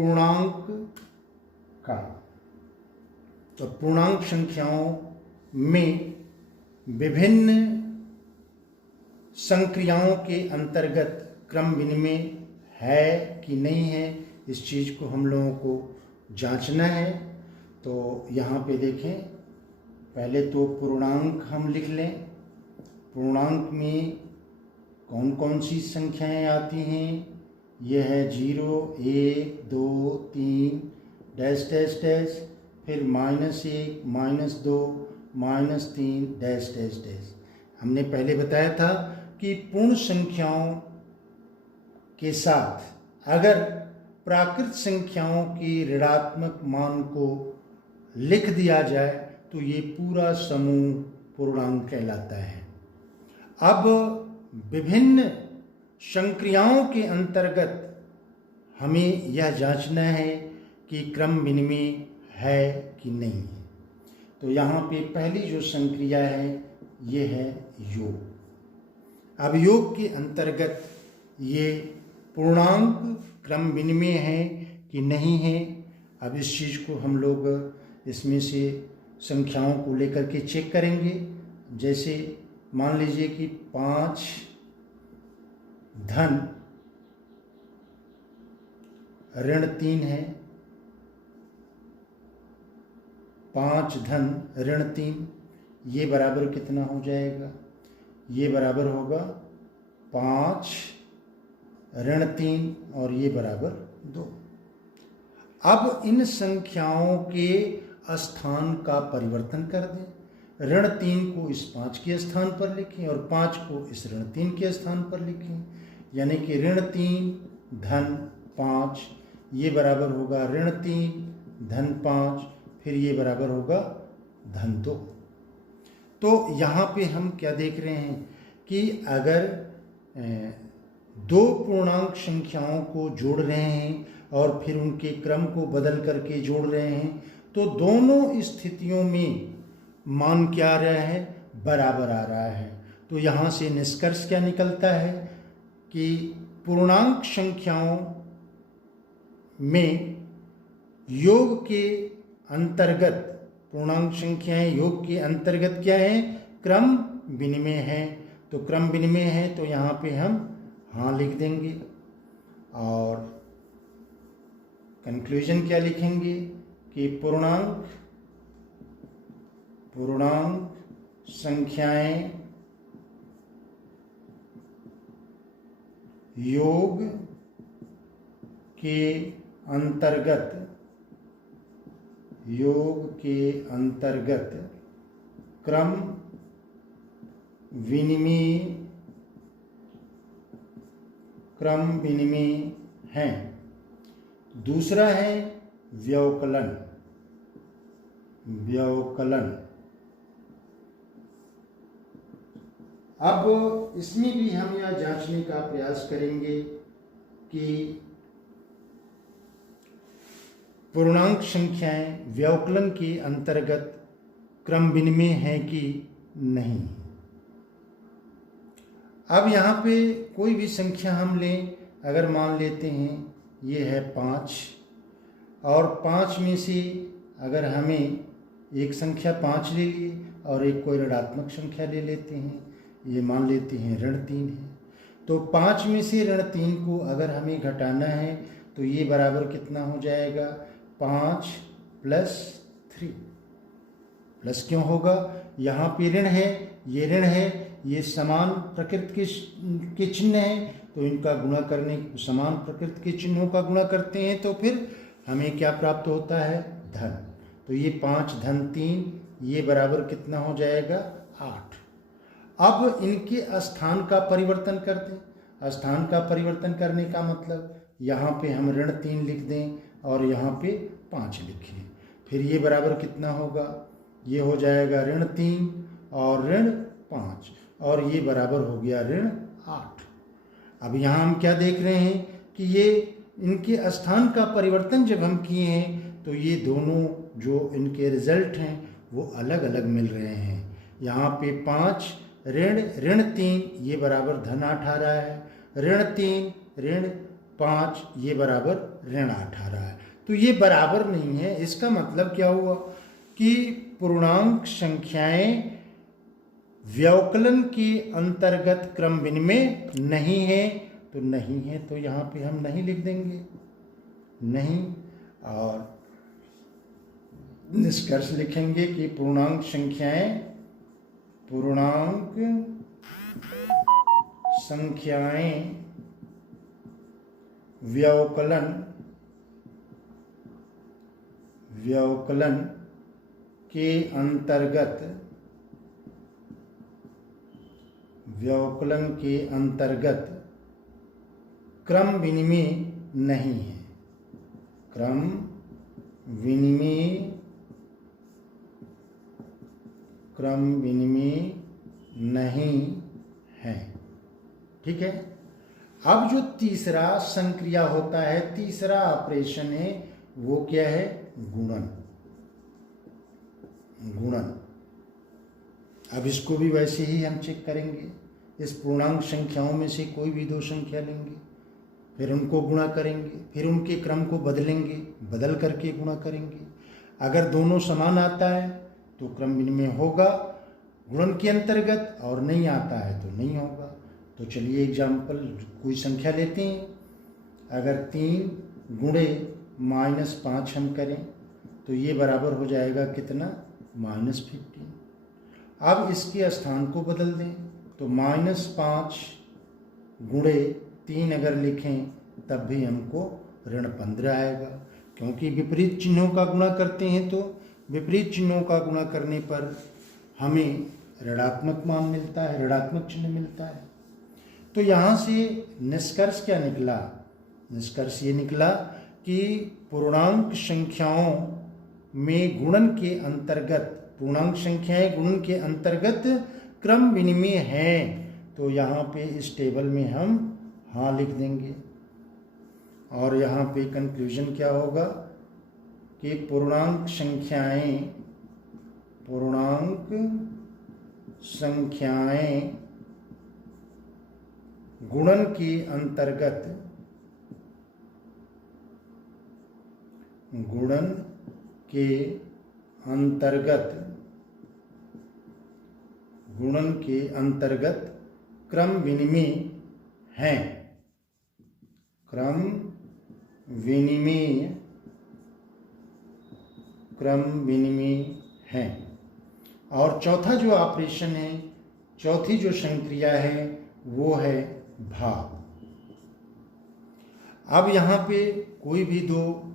पूर्णांक का। तो पूर्णांक संख्याओं में विभिन्न संक्रियाओं के अंतर्गत क्रम विनिमय है कि नहीं है, इस चीज़ को हम लोगों को जांचना है। तो यहाँ पे देखें, पहले तो पूर्णांक हम लिख लें। पूर्णांक में कौन कौन सी संख्याएं आती हैं? ये है 0, 1, 2, 3 डैश डैश डैश, फिर -1, -2, -3 डैश डैश डैश। हमने पहले बताया था कि पूर्ण संख्याओं के साथ अगर प्राकृत संख्याओं के ऋणात्मक मान को लिख दिया जाए तो ये पूरा समूह पूर्णांक कहलाता है। अब विभिन्न संक्रियाओं के अंतर्गत हमें यह जांचना है कि क्रम विनिमय है कि नहीं है। तो यहाँ पे पहली जो संक्रिया है ये है योग। अब योग के अंतर्गत ये पूर्णांक क्रम विनिमय है कि नहीं है, अब इस चीज़ को हम लोग इसमें से संख्याओं को लेकर के चेक करेंगे। जैसे मान लीजिए कि 5 धन ऋण 3 है, 5 धन ऋण 3, ये बराबर कितना हो जाएगा? ये बराबर होगा 5 ऋण 3 और ये बराबर 2। अब इन संख्याओं के स्थान का परिवर्तन कर दें। ऋण 3 को इस 5 के स्थान पर लिखें और 5 को इस ऋण 3 के स्थान पर लिखें, यानी कि ऋण 3 धन 5 ये बराबर होगा ऋण 3 धन 5, फिर ये बराबर होगा धन 2। तो यहाँ पे हम क्या देख रहे हैं कि अगर दो पूर्णांक संख्याओं को जोड़ रहे हैं और फिर उनके क्रम को बदल करके जोड़ रहे हैं तो दोनों स्थितियों में मान क्या आ रहा है? बराबर आ रहा है। तो यहाँ से निष्कर्ष क्या निकलता है कि पूर्णांक संख्याओं में योग के अंतर्गत, पूर्णांक संख्याएं योग के अंतर्गत क्या है? क्रम विनिमय है। तो क्रम विनिमय है तो यहाँ पे हम हाँ लिख देंगे और कंक्लूजन क्या लिखेंगे कि पूर्णांक संख्याएं योग के अंतर्गत क्रम विनिमय हैं। दूसरा है व्यवकलन। अब इसमें भी हम यह जांचने का प्रयास करेंगे कि पूर्णांक संख्याएं व्यवकलन के अंतर्गत क्रम विनिमय है कि नहीं। अब यहाँ पे कोई भी संख्या हम लें, अगर मान लेते हैं ये है 5 और 5 में से अगर हमें एक संख्या 5 ले लिए और एक कोई ऋणात्मक संख्या ले लेते हैं, ये मान लेते हैं ऋण 3 है। तो 5 में से ऋण 3 को अगर हमें घटाना है तो ये बराबर कितना हो जाएगा? 5 + 3। प्लस क्यों होगा? यहाँ पे ऋण है, ये ऋण है, ये समान प्रकृति के चिन्ह हैं तो इनका गुणा करने, समान प्रकृति के चिन्हों का गुणा करते हैं तो फिर हमें क्या प्राप्त होता है? धन। तो ये 5 धन 3 ये बराबर कितना हो जाएगा? 8। अब इनके स्थान का परिवर्तन कर दें। स्थान का परिवर्तन करने का मतलब यहाँ पे हम ऋण 3 लिख दें और यहाँ पे 5 लिखें, फिर ये बराबर कितना होगा? ये हो जाएगा ऋण 3 और ऋण 5 और ये बराबर हो गया ऋण 8। अब यहाँ हम क्या देख रहे हैं कि ये इनके स्थान का परिवर्तन जब हम किए हैं तो ये दोनों जो इनके रिजल्ट हैं वो अलग अलग मिल रहे हैं। यहाँ पे 5 ऋण 3 ये बराबर धन 8 आ रहा है, ऋण 3 ऋण 5 ये बराबर ऋण 18 है। तो ये बराबर नहीं है। इसका मतलब क्या हुआ कि पूर्णांक संख्याएं व्यवकलन के अंतर्गत क्रम विनिमय नहीं है। तो नहीं है तो यहाँ पे हम नहीं लिख देंगे, नहीं। और निष्कर्ष लिखेंगे कि पूर्णांक संख्याएं व्यवकलन के अंतर्गत क्रम विनिमय नहीं है, क्रम विनिमय नहीं है। ठीक है। अब जो तीसरा संक्रिया होता है, तीसरा ऑपरेशन है, वो क्या है? गुणन। अब इसको भी वैसे ही हम चेक करेंगे। इस पूर्णांक संख्याओं में से कोई भी दो संख्या लेंगे, फिर उनको गुणा करेंगे, फिर उनके क्रम को बदल करके गुणा करेंगे। अगर दोनों समान आता है तो क्रम विनिमय होगा गुणन के अंतर्गत, और नहीं आता है तो नहीं होगा। तो चलिए एग्जाम्पल, कोई संख्या लेते हैं। अगर 3 गुणे -5 हम करें तो ये बराबर हो जाएगा कितना? -15। अब इसके स्थान को बदल दें तो -5 गुणे 3 अगर लिखें तब भी हमको ऋण 15 आएगा, क्योंकि विपरीत चिन्हों का गुणा करते हैं तो विपरीत चिन्हों का गुणा करने पर हमें ऋणात्मक मान मिलता है, ऋणात्मक चिन्ह मिलता है। तो यहाँ से निष्कर्ष क्या निकला? निष्कर्ष ये निकला कि पूर्णांक संख्याओं में गुणन के अंतर्गत, पूर्णांक संख्याएं गुणन के अंतर्गत क्रम विनिमय है। तो यहाँ पे इस टेबल में हम हाँ लिख देंगे। और यहाँ पे कंक्लूजन क्या होगा कि पूर्णांक संख्याएं गुणन के अंतर्गत क्रम विनिमय हैं, क्रम विनिमय हैं। और चौथा जो ऑपरेशन है, चौथी जो संक्रिया है, वो है भाग। अब यहाँ पे कोई भी दो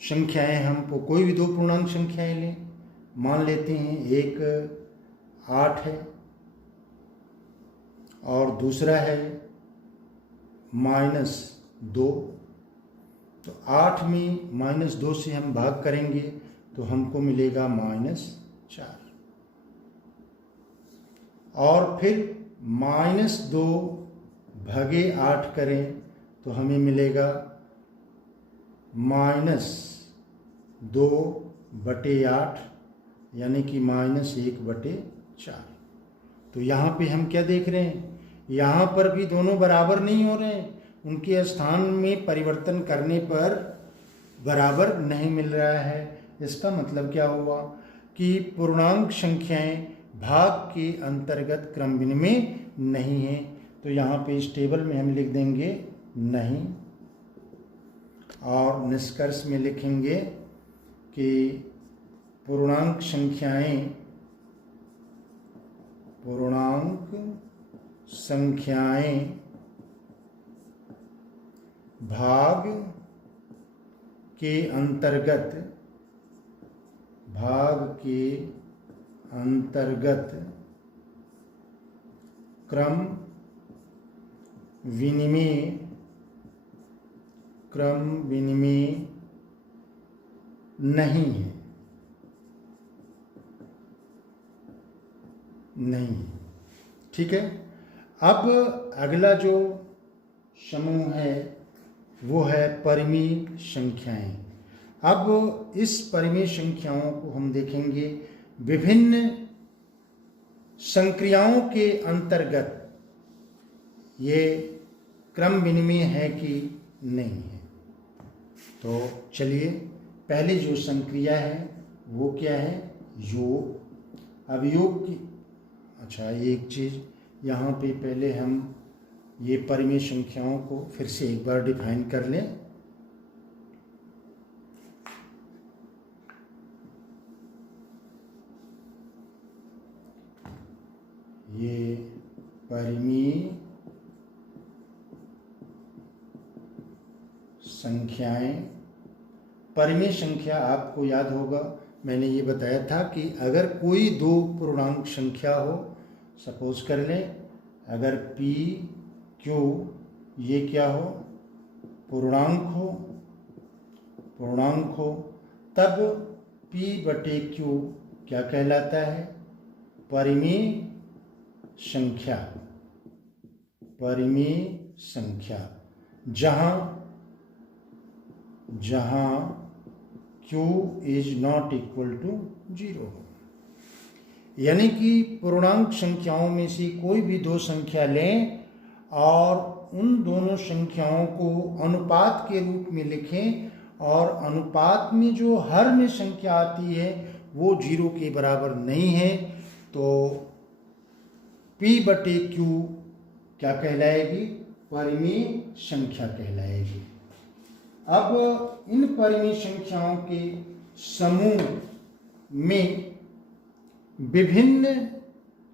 संख्याएं, हमको कोई भी दो पूर्णांक संख्याएं लें। मान लेते हैं एक 8 है और दूसरा है -2। तो 8 में -2 से हम भाग करेंगे तो हमको मिलेगा -4। और फिर -2 भागे 8 करें तो हमें मिलेगा -2/8, यानी कि -1/4। तो यहाँ पे हम क्या देख रहे हैं? यहाँ पर भी दोनों बराबर नहीं हो रहे हैं, उनके स्थान में परिवर्तन करने पर बराबर नहीं मिल रहा है। इसका मतलब क्या हुआ कि पूर्णांक संख्याएं भाग के अंतर्गत क्रम विनिमय नहीं है। तो यहाँ पे इस टेबल में हम लिख देंगे नहीं, और निष्कर्ष में लिखेंगे कि पूर्णांक संख्याएं भाग के अंतर्गत क्रम विनिमय नहीं है, नहीं। ठीक है। अब अगला जो समूह है वो है परिमेय संख्याएं। अब इस परिमेय संख्याओं को हम देखेंगे विभिन्न संक्रियाओं के अंतर्गत। ये क्रम विनिमय है कि नहीं है। तो चलिए, पहली जो संक्रिया है वो क्या है, योग। अब योग की अच्छा एक चीज़ यहाँ पे पहले हम ये परिमेय संख्याओं को फिर से एक बार डिफाइन कर लें। ये परिमेय संख्याएं, परिमेय संख्या आपको याद होगा मैंने ये बताया था कि अगर कोई दो पूर्णांक संख्या हो, सपोज कर लें अगर P Q ये क्या हो, पूर्णांक हो तब P बटे Q क्या कहलाता है, परिमेय संख्या। जहाँ Q is not equal to 0 हो, यानी कि पूर्णांक संख्याओं में से कोई भी दो संख्या लें और उन दोनों संख्याओं को अनुपात के रूप में लिखें और अनुपात में जो हर में संख्या आती है वो 0 के बराबर नहीं है, तो P बटे Q क्या कहलाएगी, परिमेय संख्या कहलाएगी। अब इन परिमेय संख्याओं के समूह में विभिन्न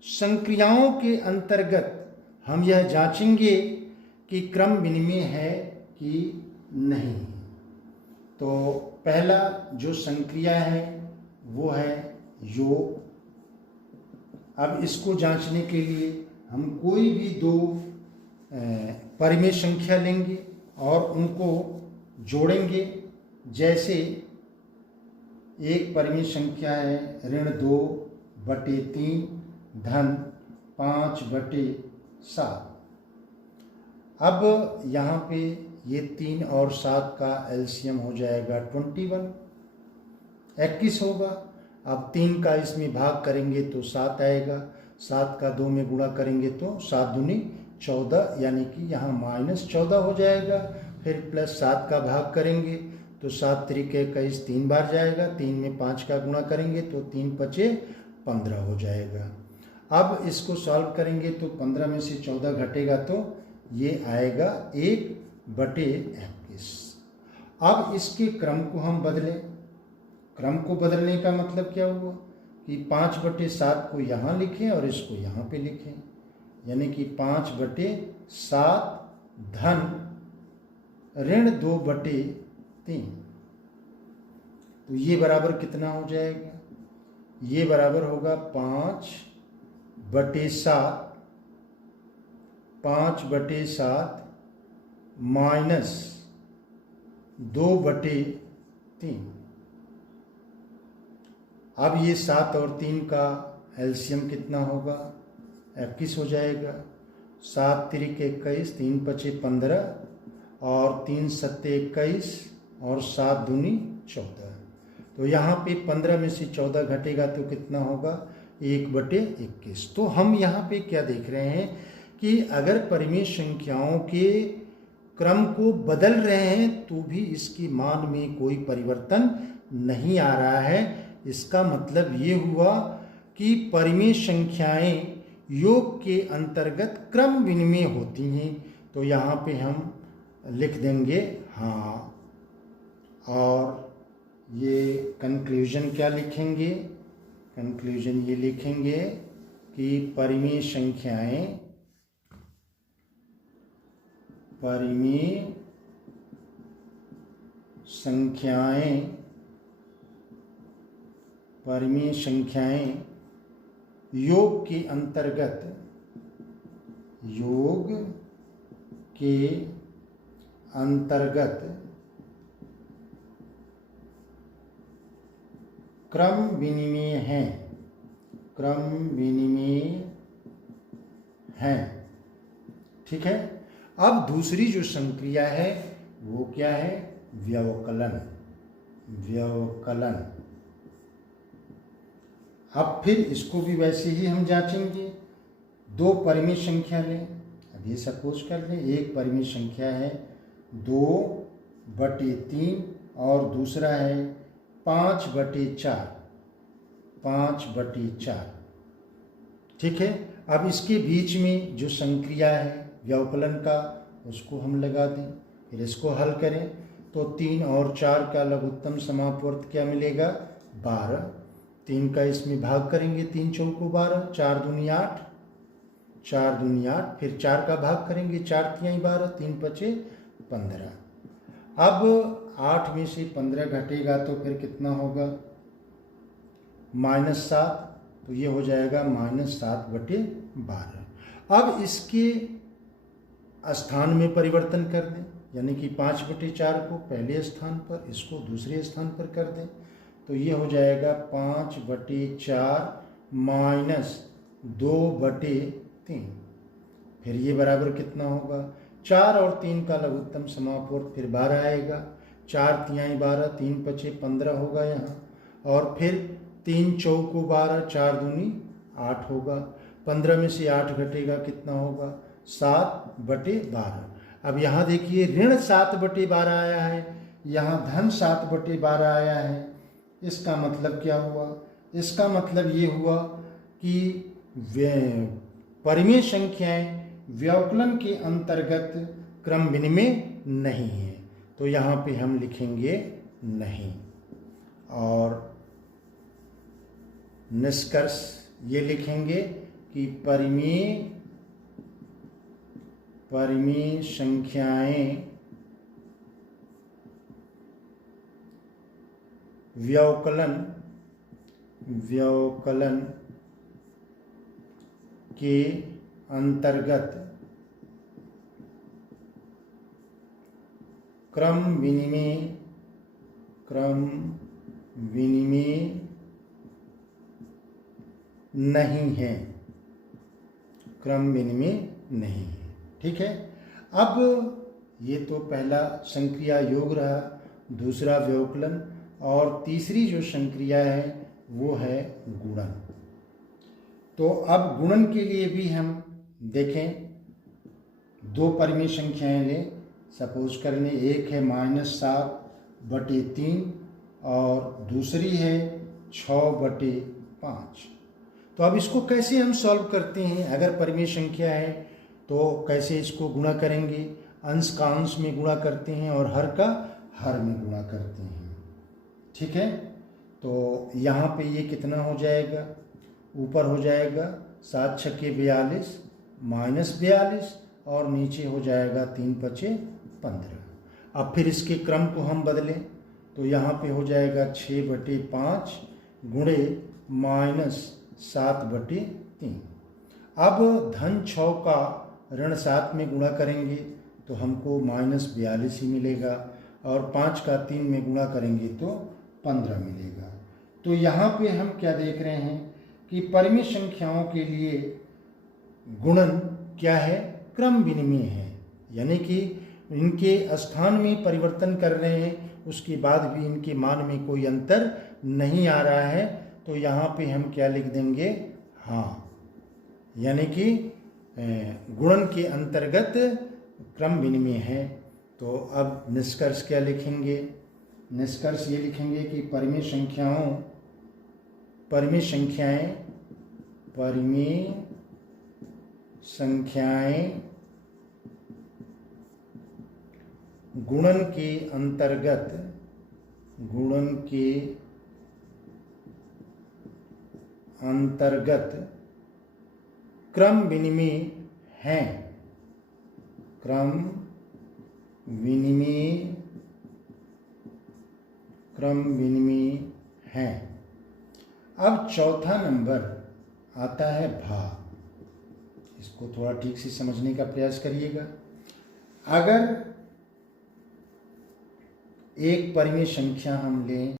संक्रियाओं के अंतर्गत हम यह जांचेंगे कि क्रम विनिमय है कि नहीं। तो पहला जो संक्रिया है वो है योग। अब इसको जांचने के लिए हम कोई भी दो परिमेय संख्या लेंगे और उनको जोड़ेंगे। जैसे एक परिमेय संख्या है ऋण 2/3 धन 5/7। अब यहाँ पे ये 3 और 7 का एलसीएम हो जाएगा 21 होगा। अब 3 का इसमें भाग करेंगे तो 7 आएगा, 7 का 2 में गुणा करेंगे तो 7 दूनी 14, यानी कि यहाँ -14 हो जाएगा। फिर +7 का भाग करेंगे तो 7 त्रिके 21 3 बार जाएगा, 3 में 5 का गुणा करेंगे तो 3 पचे 15 हो जाएगा। अब इसको सॉल्व करेंगे तो 15 में से 14 घटेगा तो ये आएगा 1/21। अब इसके क्रम को हम बदलें। क्रम को बदलने का मतलब क्या हुआ कि 5/7 को यहाँ लिखें और इसको यहाँ पे लिखें, यानी कि 5/7 धन ऋण 2/3। तो ये बराबर कितना हो जाएगा, ये बराबर होगा 5/7 माइनस 2/3। अब ये 7 और 3 का एलसीएम कितना होगा, 21 हो जाएगा। 7 त्रिके 21, 3 पचे 15 और 3 सत्ते 21 और 7 दूनी 14। तो यहाँ पे 15 में से 14 घटेगा तो कितना होगा, 1/21। तो हम यहाँ पे क्या देख रहे हैं कि अगर परिमेय संख्याओं के क्रम को बदल रहे हैं तो भी इसकी मान में कोई परिवर्तन नहीं आ रहा है। इसका मतलब ये हुआ कि परिमेय संख्याएं योग के अंतर्गत क्रम विनिमय होती हैं। तो यहाँ पे हम लिख देंगे हाँ, और ये कंक्लूजन क्या लिखेंगे, कंक्लूजन ये लिखेंगे कि परिमेय संख्याएं योग के अंतर्गत क्रम विनिमय हैं। ठीक है। अब दूसरी जो संक्रिया है वो क्या है, व्यवकलन। अब फिर इसको भी वैसे ही हम जांचेंगे। दो परिमेय संख्या लें, अब ये सपोज कर लें एक परिमेय संख्या है 2/3 और दूसरा है 5/4, 5/4। ठीक है, अब इसके बीच में जो संक्रिया है व्यवकलन का उसको हम लगा दें, फिर इसको हल करें तो 3 और 4 का लघुत्तम समापवर्त क्या मिलेगा 12। 3 का इसमें भाग करेंगे 3 चौको 12, 4 दूनी 8, 4 दूनी 8, फिर 4 का भाग करेंगे 4 तिहाई 12, 3 पचे 15। अब 8 में से 15 घटेगा तो फिर कितना होगा -7, तो ये हो जाएगा -7/12। अब इसके स्थान में परिवर्तन कर दें, यानी कि 5/4 को पहले स्थान पर, इसको दूसरे स्थान पर कर दें, तो ये हो जाएगा 5/4 -2/3। फिर ये बराबर कितना होगा 4 और 3 का लघुत्तम समापवर्त फिर 12 आएगा, 4 तिहाई 12, 3 पचे 15 होगा यहाँ, और फिर 3 चौको 12, 4 दूनी 8 होगा। 15 में से 8 घटेगा कितना होगा 7/12। अब यहाँ देखिए ऋण 7/12 आया है, यहाँ धन 7/12 आया है। इसका मतलब क्या हुआ, इसका मतलब ये हुआ कि परिमेय संख्याएं व्यवकलन के अंतर्गत क्रम विनिमेय नहीं है, तो यहाँ पे हम लिखेंगे नहीं। और निष्कर्ष ये लिखेंगे कि परिमेय संख्याएं व्यवकलन के अंतर्गत क्रम विनिमेय नहीं है, क्रम विनिमेय नहीं है। ठीक है, अब ये तो पहला संक्रिया योग रहा, दूसरा व्यवकलन, और तीसरी जो संक्रिया है वो है गुणन। तो अब गुणन के लिए भी हम देखें, 2 परिमेय संख्याएं लें, सपोज कर लें एक है -7/3 और दूसरी है 6/5। तो अब इसको कैसे हम सॉल्व करते हैं, अगर परिमेय संख्या है तो कैसे इसको गुणा करेंगे, अंश का अंश में गुणा करते हैं और हर का हर में गुणा करते हैं। ठीक है, तो यहाँ पे ये कितना हो जाएगा, ऊपर हो जाएगा 7 छक्के 42 -42 और नीचे हो जाएगा 3 पचे 15। अब फिर इसके क्रम को हम बदलें तो यहाँ पे हो जाएगा 6/5 गुणे -7/3। अब धन 6 का ऋण 7 में गुणा करेंगे तो हमको -42 ही मिलेगा, और 5 का 3 में गुणा करेंगे तो 15 मिलेगा। तो यहाँ पे हम क्या देख रहे हैं कि परिमेय संख्याओं के लिए गुणन क्या है, क्रम विनिमेय है, यानी कि इनके स्थान में परिवर्तन कर रहे हैं, उसके बाद भी इनके मान में कोई अंतर नहीं आ रहा है, तो यहाँ पे हम क्या लिख देंगे हाँ, यानी कि गुणन के अंतर्गत क्रम विनिमेय है। तो अब निष्कर्ष क्या लिखेंगे, निष्कर्ष ये लिखेंगे कि परिमेय संख्याएं गुणन के अंतर्गत क्रम विनिमेय हैं, क्रम विनिमेय हैं। अब चौथा नंबर आता है भाग, इसको थोड़ा ठीक से समझने का प्रयास करिएगा। अगर एक परिमेय संख्या हम लें